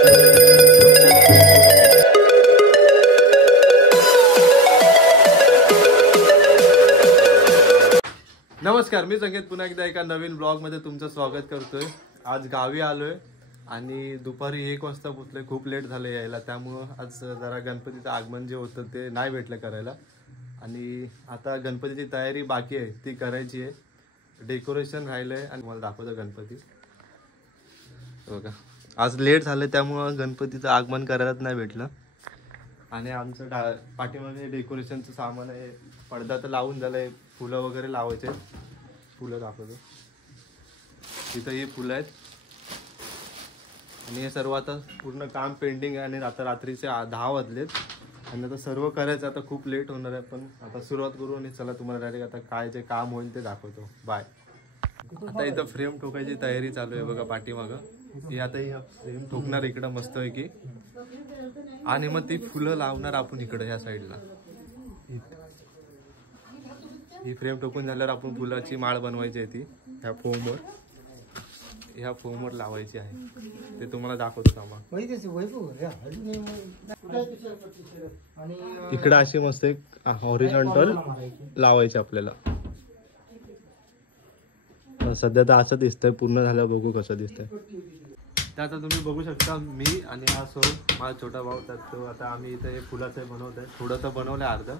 नमस्कार, मी संकेत पुन्हा एकदा एका नवीन ब्लॉग मध्ये तुमचं स्वागत करतोय। आज गावी आलोय आणि दुपारी 1 वाजता पोहोचलोय। खूप लेट झालं यायला, त्यामुळं आज जरा गणपतीचं आगमन जे होतं ते नाही भेटलं करायला आणि आता गणपतीची तयारी बाकी आहे, ती करायची आहे। डेकोरेशन राहिलंय आणि मला दाखवतो गणपती बघा। आज लेट झालं त्यामुळं गणपतीचं आगमन करायलाच नाही भेटलं आणि आमचं पाठीमागे डेकोरेशनचं सामान आहे। पडदा तर लावून झालाय, फुलं वगैरे लावायचे। फुलं दाखवतो, इथं ही फुलं आहेत आणि हे सर्व आता पूर्ण काम पेंडिंग आहे आणि आता रात्रीचे 10 वाजलेत आणि आता सर्व करायचं। आता खूप लेट होणार आहे, पण आता सुरुवात करू आणि चला तुम्हाला डायरेक्ट आता काय जे काम होईल ते दाखवतो। बाय। आता इथं फ्रेम ठोकायची तयारी चालू आहे बघा पाठीमागं। ही आता ही फ्रेम ठोकणार इकडं मस्त आहे की, आणि मग ती फुलं लावणार आपण इकडे या साईडला। ही फ्रेम ठोकून झाल्यावर आपण फुलाची माळ बनवायची आहे, ती ह्या फोमवर लावायची आहे। ते तुम्हाला दाखवतो थांबा। इकडे अशी मस्त एक हॉरिझॉन्टल लावायची आपल्याला। सध्या तर असं दिसतंय, पूर्ण झाल्यावर बघू कसं दिसतंय। तर आता तुम्ही बघू शकता मी आणि हा माझा छोटा भाऊ, तर तो आता आम्ही इथं हे फुलाचं बनवत आहे। थोडं तर बनवलंय अर्ध,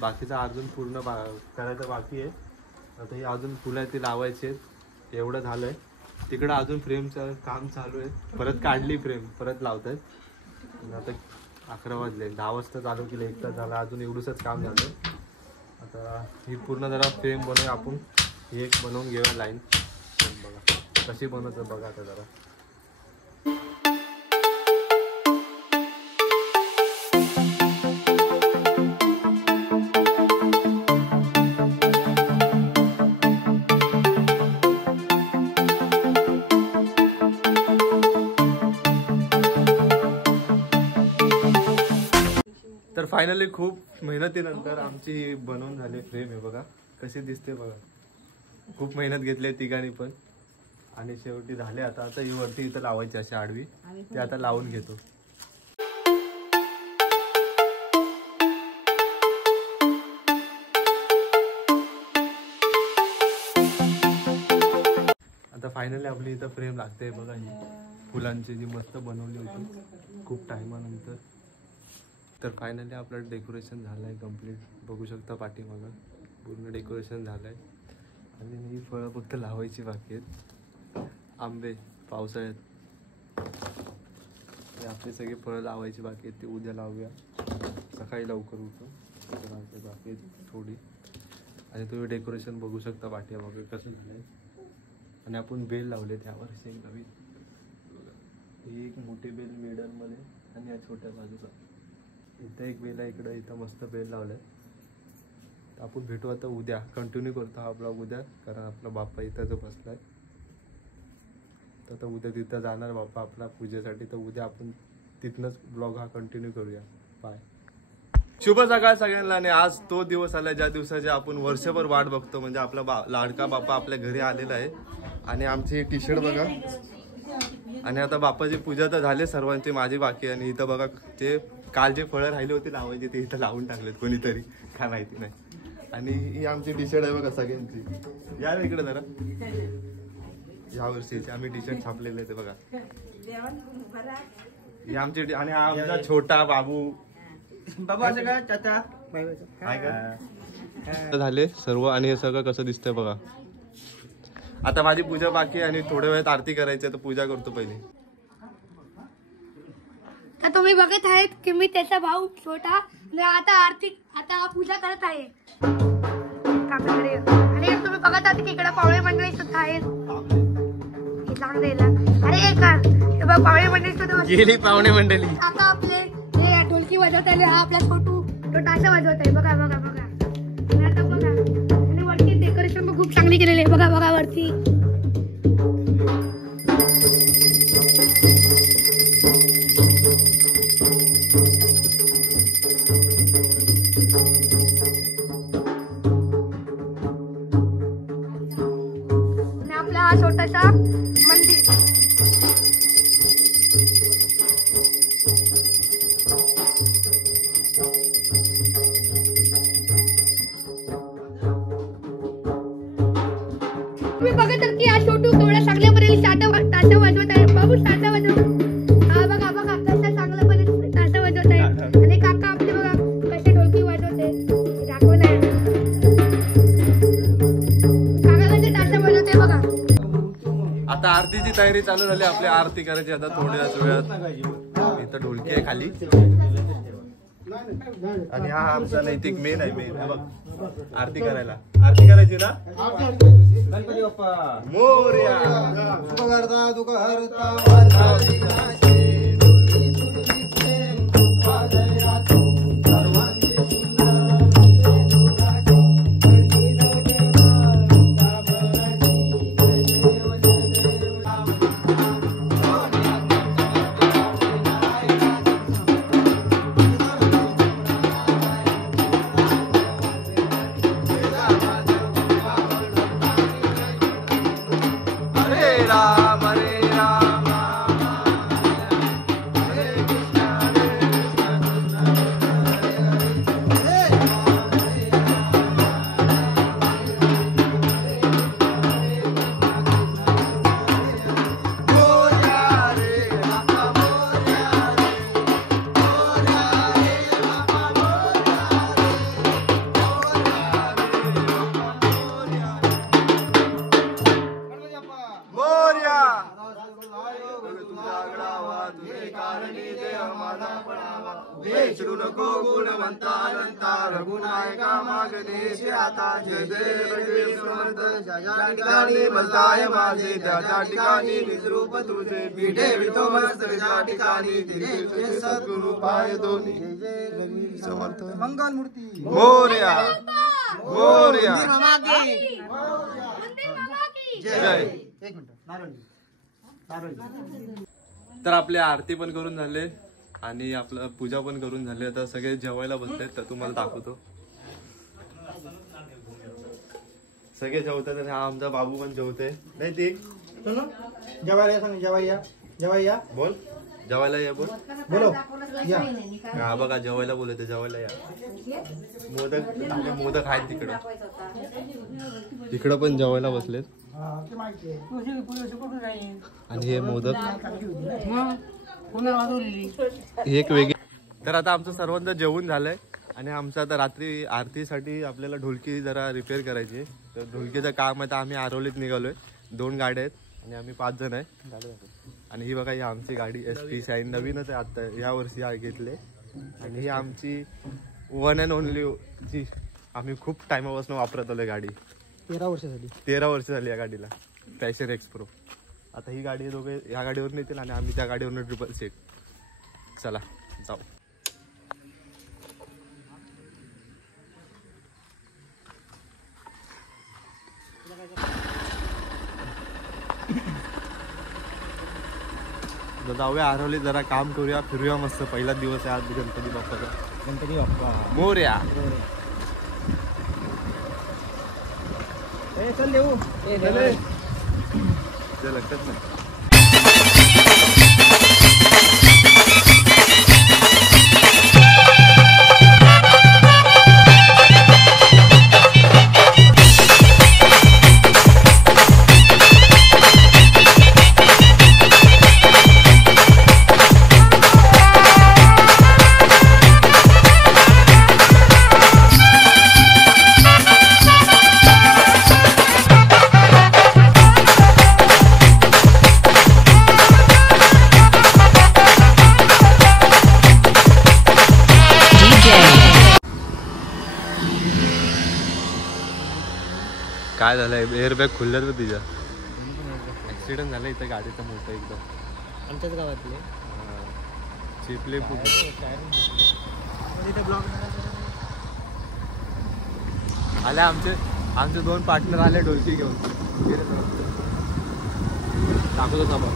बाकीचं अजून पूर्ण करायचं बाकी आहे। आता ही अजून फुलं आहे ती लावायची आहेत, एवढं झालंय। तिकडं अजून फ्रेमचं काम चालू आहे, परत काढली फ्रेम, परत लावतायत। आता 11 वाजले, 10 वाजता चालू केलं, 1 तास झाला, अजून एवढंच काम झालं। आता ही पूर्ण जरा फ्रेम बनवूया आपण, ही एक बनवून घेऊया लाईन। बघा कशी बनवतं बघा आता जरा। तर फायनली खूप मेहनतीनंतर आमची बनवून झाली फ्रेम आहे बघा, कशी दिसते बघा। खूप मेहनत घेतली तिघांनी पण आणि शेवटी झाले। आता ही वरती इथं लावायची अशी आडवी, ते आता लावून घेतो। आता फायनली आपली इथं फ्रेम लागते बघा, ही फुलांची जी मस्त बनवली होती खूप टायमानंतर। तर फायनली आपलं डेकोरेशन झालं आहे कम्प्लीट, बघू शकता पाठीमागं पूर्ण डेकोरेशन झालं आहे आणि ही फळं फक्त लावायची बाकी आहेत। आंबे पावसाळ्यात आपली सगळी फळं लावायची बाकी आहेत, ती उद्या लावूया। सकाळी लवकर उठून बाकी आहेत थोडी, आणि तुम्ही डेकोरेशन बघू शकता पाठीमागं कसं झालं आहे। आणि आपण बेल लावले त्यावर एक नवीन, ही एक मोठी बेल मिडलमध्ये आणि या छोट्या बाजूला इथं एक बेल आहे, इकडं इथं मस्त बेल लावलंय। तर आपण भेटू आता उद्या, कंटिन्यू करतो हा ब्लॉग उद्या, कारण आपला बाप्पा इथं जो बसलाय। तर आता उद्या तिथं जाणार बाप्पा आपला पूजेसाठी, तर उद्या आपण तिथनंच ब्लॉग हा कंटिन्यू करूया। बाय। शुभ सकाळ सगळ्यांना। आणि आज तो दिवस आला ज्या दिवसाची आपण वर्षभर वाट बघतो, म्हणजे आपला लाडका बाप्पा आपल्या घरी आलेला आहे। आणि आमची टी शर्ट बघा, आणि आता बाप्पाची पूजा तर झाली सर्वांची, माझी बाकी आहे। आणि इथं बघा ते काल जे फळं राहिली होती लावायची, ते इथं लावून टाकलेत कोणीतरी, काय माहिती नाही। आणि ही आमची टी शर्ट आहे बघा सगळ्यांची, या इकडे जरा। या वर्षीची आम्ही टी शर्ट छापलेले आहेत बघा, ही आमची। आणि हा आमचा छोटा बाबू झाले सर्व, आणि हे सगळं कसं दिसतंय बघा। आता माझी पूजा बाकी आहे आणि थोड्या वेळात आरती करायची आहे, तर पूजा करतो पहिले। तर तुम्ही बघत आहेत की मी त्याचा भाऊ छोटा आता पूजा करत आहे। आणि तुम्ही बघत आहात की इकडे पावळे मंडळी सुद्धा आहेत। अरे पावळे मंडळी सुद्धा गेली, पावणे मंडळी आता आपले हे ढोलकी वाजवत आहे, हा आपला छोटू तो टाशा वाजवत आहे। बघा बघा बघा, आता बघा। आणि वरती डेकोरेशन पण खूप चांगली केलेली आहे, बघा बघा वरती। छोटासा मंदिर तर की हा छोटू केवढा चांगल्यापणे ताशा वाजवत आहे. बाबू ताशा वाजव. हा बघा बघा कसा चांगल्यापणे ताशा वाजवत आहे. आणि काका आपले बघा कसे ढोलकी वाजवते दाखवणार. काका कसे ताशा वाजवते बघा. आता आरतीची तयारी चालू झाली. आपली आरती करायची आता थोड्याच वेळात. इथं ढोलकी आहे खाली आणि हा आमचा नैतिक मेन आहे. मेन बघ आरती करायला. आरती करायची ना. गणपती बाप्पा मोरया. सुख करता दुःख हरता नको गुणवंता अनंता रघुनायका मागदेश आता जय जय समर्थ ज्या ठिकाणी बसताय माझे त्या ठिकाणी निजरूप तुझे पीठे विठो मस्तक ज्या ठिकाणी तिथे सद्गुरु पाय दोन्ही समर्थ मंगल मूर्ती मोरया मोरया जय. एक मिनिट नारळ. तर आपली आरती पण करून झाले आणि आपलं पूजा पण करून झाली. आता सगळे जेवायला बसलेत तर तुम्हाला दाखवतो. सगळे जेवतात आणि हा आमचा बाबू पण जेवतोय. नाही ते जेवायला सांग. जेवायला बोल. जेवायला या बोल. बोलो या. हा बघा जेवायला बोलते. जेवायला या. मोदक आहेत तिकडं. तिकडं पण जेवायला बसलेत आणि हे मोदक एक वेगळी. तर आता आमचं सर्वांचं जेवण झालंय आणि आमचं आता रात्री आरतीसाठी आपल्याला ढोलकी जरा रिपेअर करायची आहे. तर ढोलकीचं काम आहे. तर आम्ही आरवलीत निघालोय. 2 गाड्या आहेत आणि आम्ही 5 जण आहे. आणि ही बघा ही आमची गाडी SP शाईन नवीनच आहे. आता या वर्षी घेतले आणि ही आमची 1 and only जी आम्ही खूप टाइमापासून वापरत आलोय गाडी. 13 वर्ष झाली या गाडीला. Passion x pro. आता ही गाडी दोघे या गाडीवरून येतील आणि आम्ही त्या गाडीवरून ट्रिपल सीट. चला जाऊ. जाऊया आरवली जरा काम करूया फिरूया मस्त. पहिला दिवस आहे आज गणपती बाप्पाचा. गणपती बाप्पा मोरया. चल देऊ लक्षात नाही. काय झालंय एअरबॅग खुलल्यात का तिच्या. ऍक्सिडेंट झालं इथं गाडीचं मोठं एकदम. आमच्याच गावातले चिपले खूप. आले आमचे 2 पार्टनर आले ढोलकी घेऊन. दाखवतो थांबा.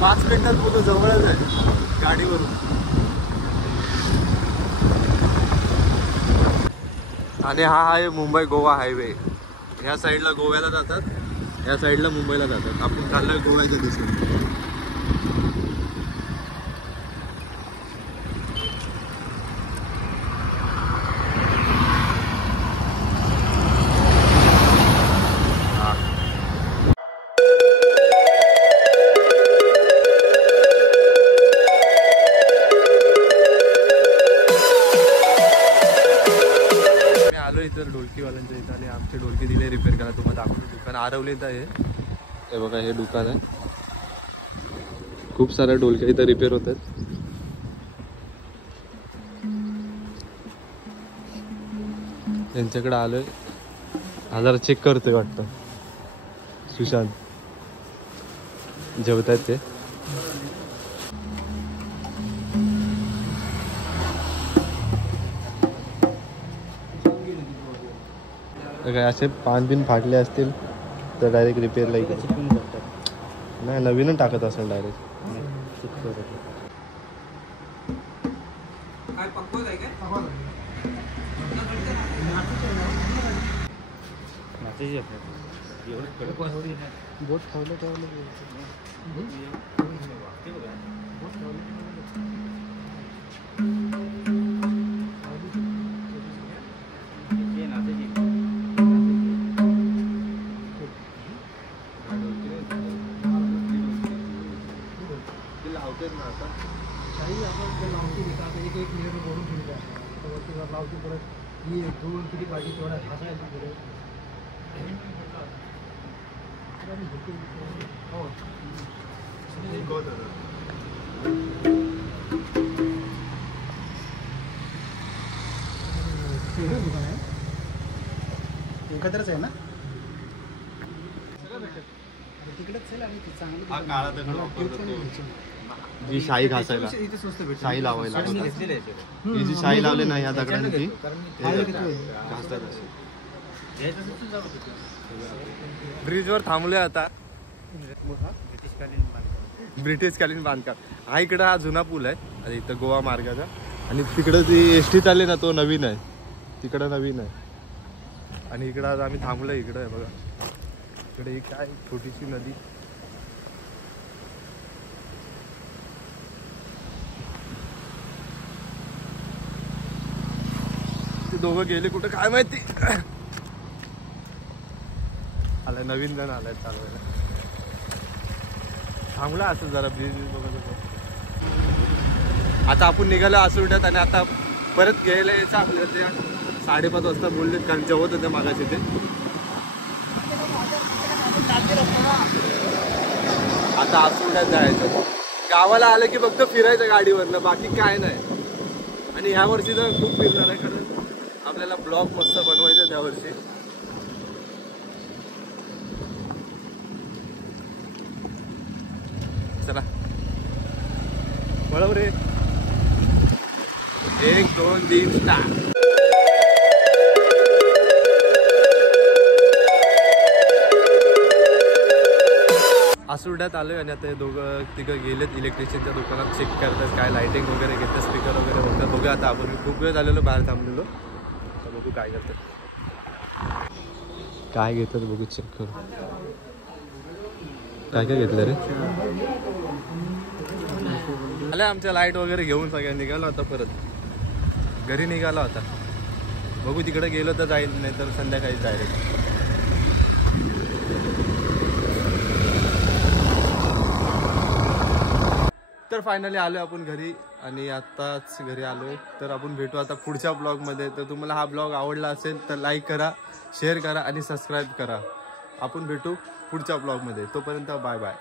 पाच मिनिटात मुलं जवळच आहे गाडीवरून. आणि हा आहे मुंबई गोवा हायवे. ह्या साईडला गोव्याला जातात, या साईडला मुंबईला जातात. आपण चाललोय गोव्याच्या दिशेने. दुकान आरवलीत आहे. हे बघा हे दुकान आहे. खूप साऱ्या ढोलक्या इथं रिपेअर होतात. त्यांच्याकडे आलोय. जरा चेक करतोय वाटतं. सुशांत जेवतायत ते. काय असे पान बिन फाटले असतील तर डायरेक्ट रिपेअरला इकडे. नाही नवीनच टाकत असेल डायरेक्ट. बोट ठेवलं लावतेच ना आता. काही आपण लावतो एक एक मिनिट बोलून ठेवतो. लावतो परत ही दोन किती पाहिजे तेवढा हसायला पुढे. दुकान आहे एकत्रच आहे ना. तिकडेच आहे आणि चांगलं काळा दगड वापरतो जी शाई घासायला. शाई लावायला ही जी शाई लावली ना या दगडाने ती घासतात. ब्रिजवर थांबलोय आता. ब्रिटिशकालीन बांधकाम हा इकडं हा जुना पूल आहे आणि इथं गोवा मार्गाचा. आणि तिकडं ती एसटी चालली ना तो नवीन आहे. तिकडं नवीन आहे. आणि इकडं आज आम्ही थांबलोय. इकडं आहे बघा. इकडे एक काय छोटीशी नदी. ते दोघं गेले कुठं काय माहिती. आलाय नवीन जण आलाय चालवायला. थांबला असं जरा ब्रिज बघत होतो. आता आपण निघालो आसुर्ड्यात आणि आता परत घ्यायला यायचं आपल्याला. ते 5:30 वाजता बोललेत कारण जेवत होते मागाशी ते. आता आसुर्ड्यात जायचं. गावाला आलं की फक्त फिरायचं गाडीवरनं बाकी काय नाही. आणि ह्या वर्षी तर खूप फिरणार आहे कारण आपल्याला ब्लॉग मस्त बनवायचा त्या वर्षी. चला बरोबर आहे. 1 2 3 स्टार्ट. आसुर्ड्यात आलोय आणि आता हे दोघं तिघं गेलेत इलेक्ट्रिशियनच्या दुकानात. चेक करतात काय लाइटिंग वगैरे घेतात, स्पीकर वगैरे बघतात. बघूया आता आपण खूप वेळ झालेलो बाहेर थांबलेलो. तर बघू काय करतात काय घेतात बघू. चेक करू काय काय घेतलं रे. आलं आमच्या लाईट वगैरे घेऊन सगळ्या निघालो आता. परत घरी निघालो आता. बघू तिकडे गेलो तर जाईल नाही तर संध्याकाळी डायरेक्ट. तर फायनली आलोय आपण घरी आणि आताच घरी आलोय. तर आपण भेटू आता पुढच्या ब्लॉगमध्ये. तर तुम्हाला हा ब्लॉग आवडला असेल तर लाईक करा, शेअर करा आणि सबस्क्राईब करा. आपण भेटू पुढच्या ब्लॉगमध्ये. तोपर्यंत बाय बाय.